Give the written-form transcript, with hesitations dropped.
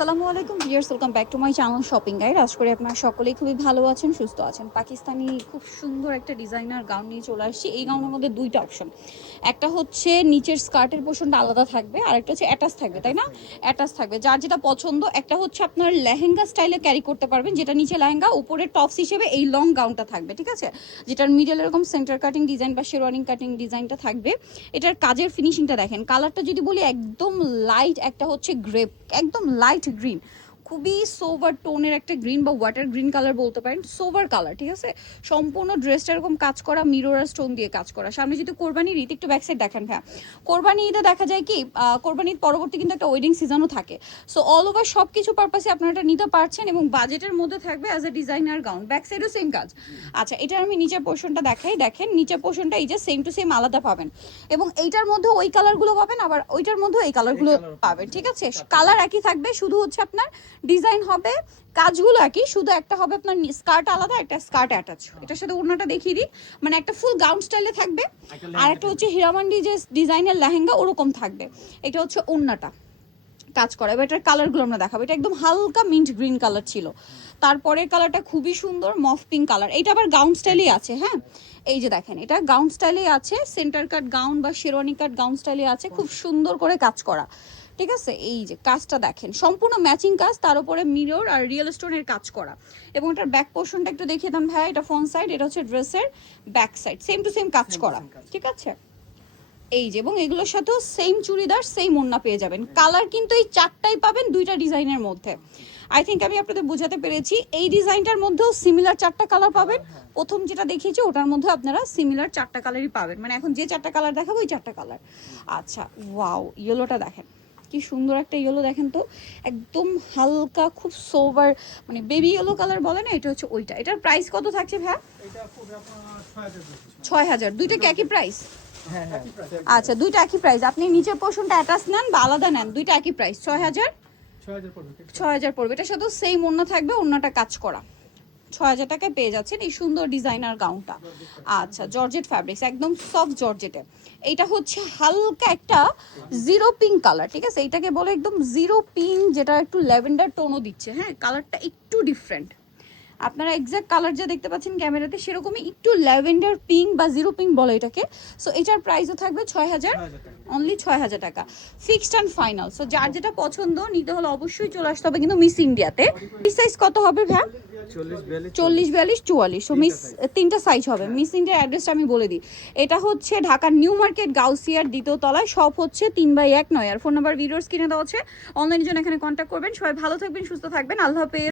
আসসালামু আলাইকুম viewers, welcome back to my channel shopping guide. আশা করি আপনারা সকলেই খুবই ভালো আছেন, সুস্থ আছেন। পাকিস্তানি খুব সুন্দর একটা ডিজাইনার গাউন নিয়ে চলে আসছি। এই গাউনের মধ্যে দুইটা অপশন, একটা হচ্ছে নিচের স্কার্টের পোর্শনটা আলাদা থাকবে, আর একটা হচ্ছে অ্যাটাচ থাকবে, তাই না? অ্যাটাচ থাকবে, যার যেটা পছন্দ। একটা হচ্ছে আপনার লেহেঙ্গা স্টাইলে ক্যারি করতে পারবেন, যেটা নিচে লেহেঙ্গা, উপরে টপস হিসেবে এই লং গাউনটা থাকবে, ঠিক আছে? যেটার মিডল এরকম সেন্টার কাটিং ডিজাইন বা শেরওয়ানি কাটিং ডিজাইনটা থাকবে। এটার কাজের ফিনিশিংটা দেখেন। কালারটা যদি বলি একদম লাইট, একটা হচ্ছে গ্রেপ, একদম লাইট গ্রিন, খুবই সোভার টোনের একটা গ্রিন বা ওয়াটার গ্রিন কালার বলতে পারেন, সোভার কালার, ঠিক আছে? সম্পূর্ণ ড্রেসটা এরকম কাজ করা, মিরর আর স্টোন দিয়ে কাজ করা। সামনে যদি কোরবানির ঈদ, একটু ব্যাক সাইড দেখেন। হ্যাঁ, কোরবানি ঈদে দেখা যায় কি কোরবানি ঈদ পরবর্তী কিন্তু একটা ওয়েডিং সিজনও থাকে। সো অল ওভার সব কিছু পারপাসে আপনারা এটা নিতে পারছেন এবং বাজেটের মধ্যে থাকবে as a designer gown. Back সাইডও সেম কাজ। আচ্ছা, এটার আমি নিচের পোর্শনটা দেখাই। দেখেন নিচের পোর্শনটা এই যে সেম টু সেম আলাদা পাবেন, এবং এইটার মধ্যে ওই কালারগুলো পাবেন, আবার ওইটার মধ্যে এই কালারগুলো পাবেন, ঠিক আছে? কালার একই থাকবে, শুধু হচ্ছে আপনার ডিজাইন হবে, কাজগুলো একই, শুধু একটা হবে আপনার স্কার্ট আলাদা, একটা স্কার্ট অ্যাটাচ। এটার সাথে ওড়নাটা দেখিয়ে দিই, মানে একটা ফুল গাউন স্টাইলে থাকবে, আর একটা হচ্ছে হীরামান্ডি যে ডিজাইনের লেহেঙ্গা ওরকম থাকবে। এটা হচ্ছে ওড়নাটা কাজ করা। এবার এটার কালারগুলো আমরা দেখাবো। এটা একদম হালকা মিন্ট গ্রিন কালার ছিল, তারপরের কালারটা খুবই সুন্দর মফ পিঙ্ক কালার। এটা আবার গাউন স্টাইলেই আছে। হ্যাঁ, এই যে দেখেন, এটা গাউন স্টাইলেই আছে, সেন্টার কাট গাউন বা শেরওয়ানি কাট গাউন স্টাইলে আছে, খুব সুন্দর করে কাজ করা, ঠিক আছে? এই যে কাজটা দেখেন, সম্পূর্ণ ম্যাচিং কাজ, তার উপরে মিরর আর রিয়েল স্টোনের কাজ করা। এবং এটার ব্যাক পোর্শনটা একটু দেখিয়ে দাম ভাই। এটা ফ্রন্ট সাইড, এটা হচ্ছে ড্রেসের back side, same to same কাজ করা, ঠিক আছে? এই যে, এবং এগুলোর সাথেও সেম চুড়িদার, সেম ওড়না পেয়ে যাবেন। কালার কিন্তু এই চারটাই পাবেন দুইটা ডিজাইনের মধ্যে। আই থিঙ্ক আমি আপনাদের বোঝাতে পেরেছি। এই ডিজাইনটার মধ্যেও সিমিলার চারটা কালার পাবেন। প্রথম যেটা দেখিয়েছি ওটার মধ্যে আপনারা সিমিলার চারটা কালারই পাবেন, মানে এখন যে চারটা কালার দেখাবো ওই চারটা কালার। আচ্ছা, ওয়াও, ইয়েলোটা দেখেন, কি সুন্দর একটা ইয়েলো দেখেন তো, একদম হালকা, খুব সোভার, মানে বেবি ইয়েলো কালার বলে না, এটা হচ্ছে ওইটা। এটার প্রাইস কত থাকছে ভাই? এটা পুরো আপনার 6000। দুইটা কি একই প্রাইস? হ্যাঁ হ্যাঁ আচ্ছা, দুইটা একই প্রাইস। আপনি নিচের পোর্শনটা অ্যাটাচ নেন বা আলাদা নেন, দুইটা একই প্রাইস, 6000। 6000 পড়বে। 6000 পড়বে। এটার সাথে সেম ওড়না থাকবে, ওড়নাটা কাজ করা। 6000 টাকায় পেয়ে যাচ্ছেন এই সুন্দর ডিজাইনার গাউনটা। আচ্ছা, জর্জেট ফ্যাব্রিক্স, একদম সফট জর্জেটে। এইটা হচ্ছে হালকা একটা জিরো পিঙ্ক কালার, ঠিক আছে? এটাকে বলে একদম জিরো পিঙ্ক, যেটা একটু ল্যাভেন্ডার টোনও দিচ্ছে। হ্যাঁ, কালারটা একটু ডিফারেন্ট। আপনারা এক্সাক্ট কালার যা দেখতে পাচ্ছেন ক্যামেরাতে, সেরকমই একটু ল্যাভেন্ডার পিঙ্ক বা জিরো পিঙ্ক বলে এটাকে। সো এটার প্রাইসও থাকবে 6000, অনলি 6000 টাকা, ফিক্সড অ্যান্ড ফাইনাল। সো যার যেটা পছন্দ নিতে হলে অবশ্যই চলে আসতে হবে কিন্তু মিস ইন্ডিয়াতে। সাইজ কত হবে ভাই? 40, 42, 44। সো মিস তিনটা সাইজ হবে। মিস ইন্ডিয়ার অ্যাড্রেসটা আমি বলে দিই। এটা হচ্ছে ঢাকার নিউ মার্কেট গাউসিয়ার দ্বিতীয় তলায়, শপ হচ্ছে 3/1 9। আর ফোন নাম্বার ভিডিওর স্ক্রিনে দেওয়া আছে। অনলাইনের জন্য এখানে কন্ট্যাক্ট করবেন। সবাই ভালো থাকবেন, সুস্থ থাকবেন, আল্লাহ হাফেজ।